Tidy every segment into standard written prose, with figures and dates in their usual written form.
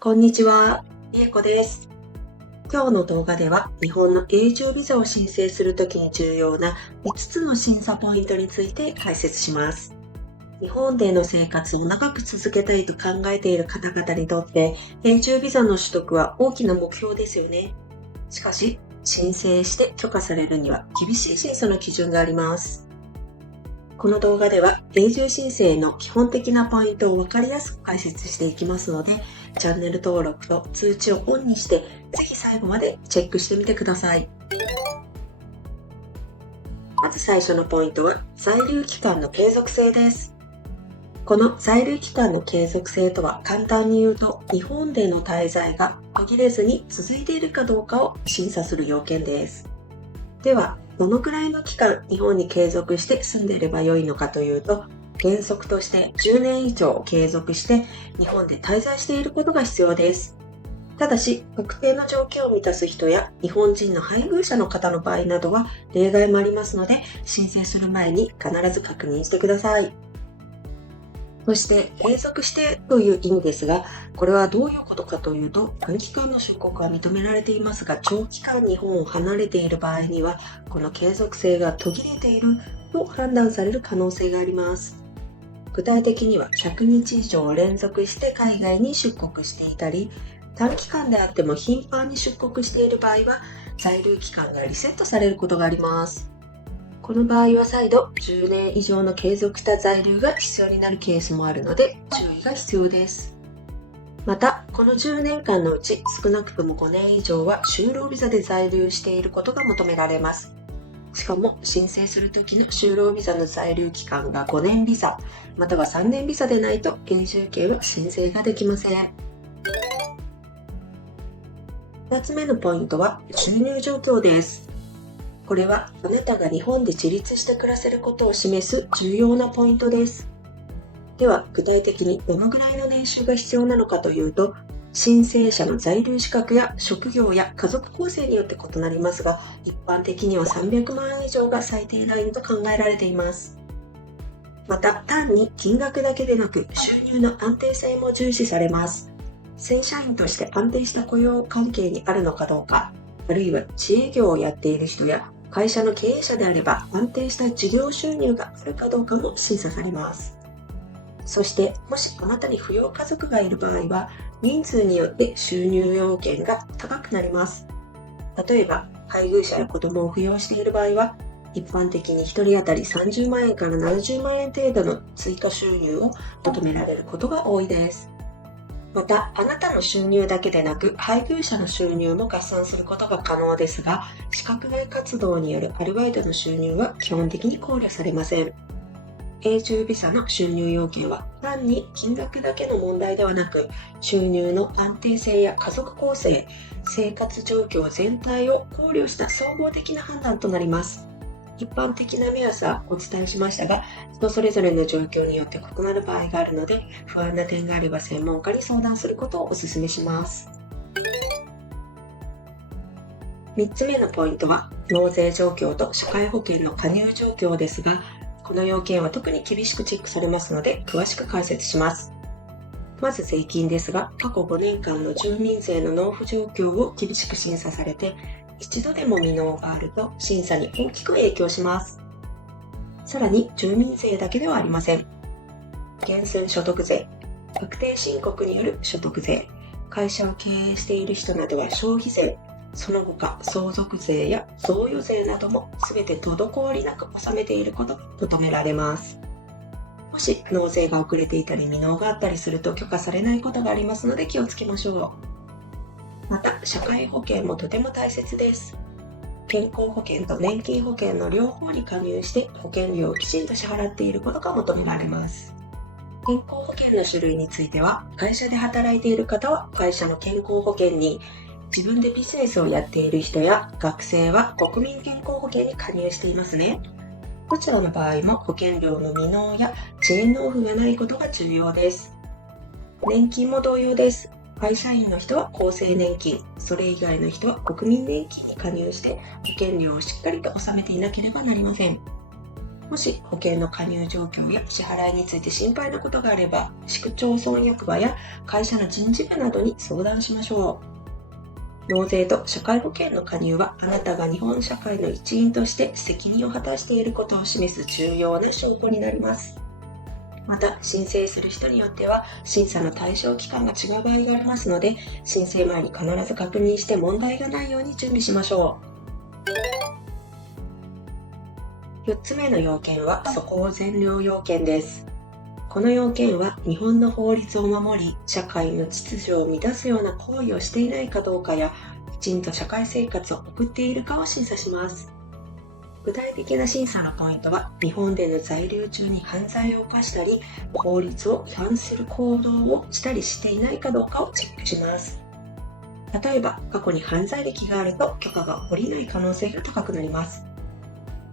こんにちは、りえこです。今日の動画では日本の永住ビザを申請するときに重要な5つの審査ポイントについて解説します。日本での生活を長く続けたいと考えている方々にとって永住ビザの取得は大きな目標ですよね。しかし、申請して許可されるには厳しい審査の基準があります。この動画では永住申請の基本的なポイントを分かりやすく解説していきますので、チャンネル登録と通知をオンにして、ぜひ最後までチェックしてみてください。まず最初のポイントは、在留期間の継続性です。この在留期間の継続性とは簡単に言うと、日本での滞在が途切れずに続いているかどうかを審査する要件です。では、どのくらいの期間日本に継続して住んでいればよいのかというと、原則として10年以上継続して日本で滞在していることが必要です。ただし、特定の条件を満たす人や日本人の配偶者の方の場合などは例外もありますので、申請する前に必ず確認してください。そして継続してという意味ですが、これはどういうことかというと、短期間の出国は認められていますが、長期間日本を離れている場合には、この継続性が途切れていると判断される可能性があります。具体的には100日以上連続して海外に出国していたり、短期間であっても頻繁に出国している場合は、在留期間がリセットされることがあります。この場合は再度10年以上の継続した在留が必要になるケースもあるので注意が必要です。また、この10年間のうち少なくとも5年以上は就労ビザで在留していることが求められます。しかも申請するときの就労ビザの在留期間が5年ビザ、または3年ビザでないと永住権は申請ができません。2つ目のポイントは収入状況です。これはあなたが日本で自立して暮らせることを示す重要なポイントです。では具体的にどのぐらいの年収が必要なのかというと、申請者の在留資格や職業や家族構成によって異なりますが、一般的には300万円以上が最低ラインと考えられています。また単に金額だけでなく収入の安定性も重視されます。正社員として安定した雇用関係にあるのかどうか、あるいは自営業をやっている人や会社の経営者であれば安定した事業収入があるかどうかも審査されます。そしてもしあなたに扶養家族がいる場合は人数によって収入要件が高くなります。例えば配偶者や子供を扶養している場合は一般的に1人当たり30万円から70万円程度の追加収入を求められることが多いです。また、あなたの収入だけでなく、配偶者の収入も合算することが可能ですが、資格外活動によるアルバイトの収入は基本的に考慮されません。永住ビザの収入要件は、単に金額だけの問題ではなく、収入の安定性や家族構成、生活状況全体を考慮した総合的な判断となります。一般的な目安はお伝えしましたが、人それぞれの状況によって異なる場合があるので、不安な点があれば専門家に相談することをお勧めします。3つ目のポイントは、納税状況と社会保険の加入状況ですが、この要件は特に厳しくチェックされますので、詳しく解説します。まず税金ですが、過去5年間の住民税の納付状況を厳しく審査されて、一度でも未納があると審査に大きく影響します。さらに住民税だけではありません。源泉所得税、確定申告による所得税、会社を経営している人などは消費税、その他相続税や贈与税なども全て滞りなく納めていることが求められます。もし納税が遅れていたり未納があったりすると許可されないことがありますので気をつけましょう。また、社会保険もとても大切です。健康保険と年金保険の両方に加入して保険料をきちんと支払っていることが求められます。健康保険の種類については、会社で働いている方は会社の健康保険に、自分でビジネスをやっている人や学生は国民健康保険に加入していますね。どちらの場合も保険料の未納や遅延納付がないことが重要です。年金も同様です。会社員の人は厚生年金、それ以外の人は国民年金に加入して保険料をしっかりと納めていなければなりません。もし保険の加入状況や支払いについて心配なことがあれば、市区町村役場や会社の人事部などに相談しましょう。納税と社会保険の加入は、あなたが日本社会の一員として責任を果たしていることを示す重要な証拠になります。また、申請する人によっては審査の対象期間が違う場合がありますので、申請前に必ず確認して問題がないように準備しましょう。4つ目の要件は素行善良要件です。この要件は日本の法律を守り、社会の秩序を乱すような行為をしていないかどうかや、きちんと社会生活を送っているかを審査します。具体的な審査のポイントは、日本での在留中に犯罪を犯したり、法律を違反する行動をしたりしていないかどうかをチェックします。例えば、過去に犯罪歴があると許可が下りない可能性が高くなります。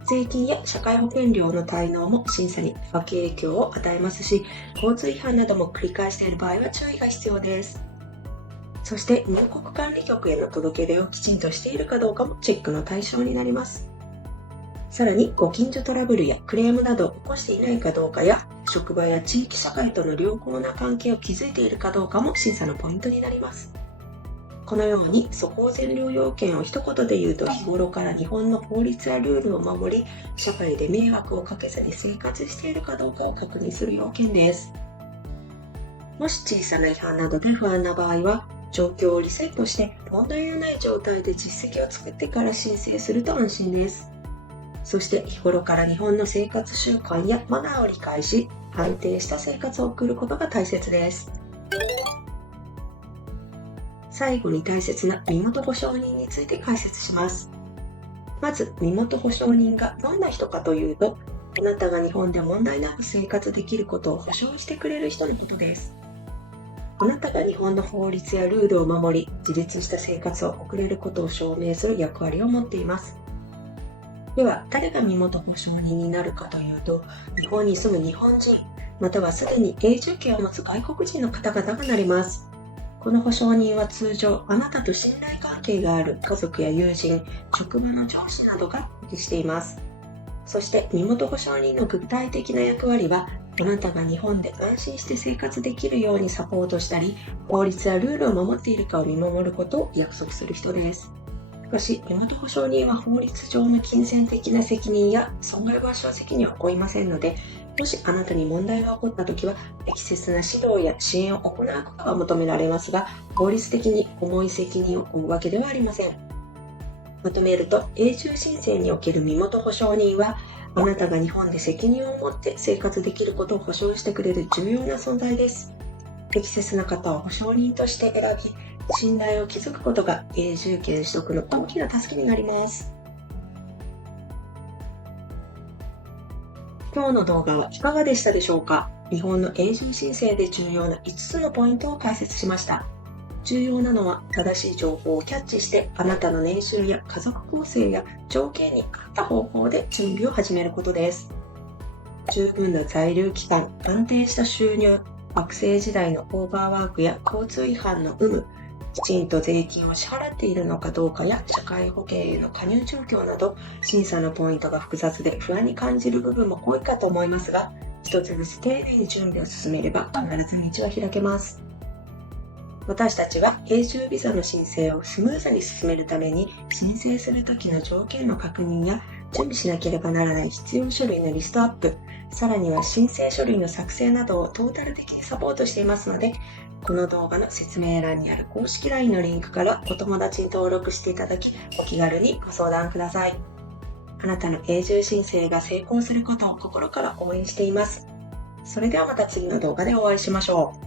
税金や社会保険料の滞納も審査に悪影響を与えますし、交通違反なども繰り返している場合は注意が必要です。そして入国管理局への届け出をきちんとしているかどうかもチェックの対象になります。さらにご近所トラブルやクレームなどを起こしていないかどうかや、職場や地域社会との良好な関係を築いているかどうかも審査のポイントになります。このように素行善良要件を一言で言うと、日頃から日本の法律やルールを守り、社会で迷惑をかけずに生活しているかどうかを確認する要件です。もし小さな違反などで不安な場合は、状況をリセットして問題のない状態で実績を作ってから申請すると安心です。そして日頃から日本の生活習慣やマナーを理解し、安定した生活を送ることが大切です。最後に大切な身元保証人について解説します。まず、身元保証人がどんな人かというと、あなたが日本で問題なく生活できることを保証してくれる人のことです。あなたが日本の法律やルールを守り、自立した生活を送れることを証明する役割を持っています。では、誰が身元保証人になるかというと、日本に住む日本人、またはすでに永住権を持つ外国人の方々がなります。この保証人は通常、あなたと信頼関係がある家族や友人、職場の上司などが適しています。そして身元保証人の具体的な役割は、あなたが日本で安心して生活できるようにサポートしたり、法律やルールを守っているかを見守ることを約束する人です。しかし、身元保証人は法律上の金銭的な責任や損害賠償責任を負いませんので、もしあなたに問題が起こったときは、適切な指導や支援を行うことが求められますが、法律的に重い責任を負うわけではありません。まとめると、永住申請における身元保証人は、あなたが日本で責任を持って生活できることを保証してくれる重要な存在です。適切な方を保証人として選び、信頼を築くことが永住権取得の大きな助けになります。今日の動画はいかがでしたでしょうか？日本の永住申請で重要な5つのポイントを解説しました。重要なのは正しい情報をキャッチして、あなたの年収や家族構成や条件に合った方法で準備を始めることです。十分な在留期間、安定した収入、学生時代のオーバーワークや交通違反の有無、きちんと税金を支払っているのかどうかや社会保険への加入状況など、審査のポイントが複雑で不安に感じる部分も多いかと思いますが、一つずつ丁寧に準備を進めれば必ず道は開けます。私たちは永住ビザの申請をスムーズに進めるために、申請するときの条件の確認や準備しなければならない必要書類のリストアップ、さらには申請書類の作成などをトータル的にサポートしていますので、この動画の説明欄にある公式 LINE のリンクからお友達に登録していただき、お気軽にご相談ください。あなたの永住申請が成功することを心から応援しています。それではまた次の動画でお会いしましょう。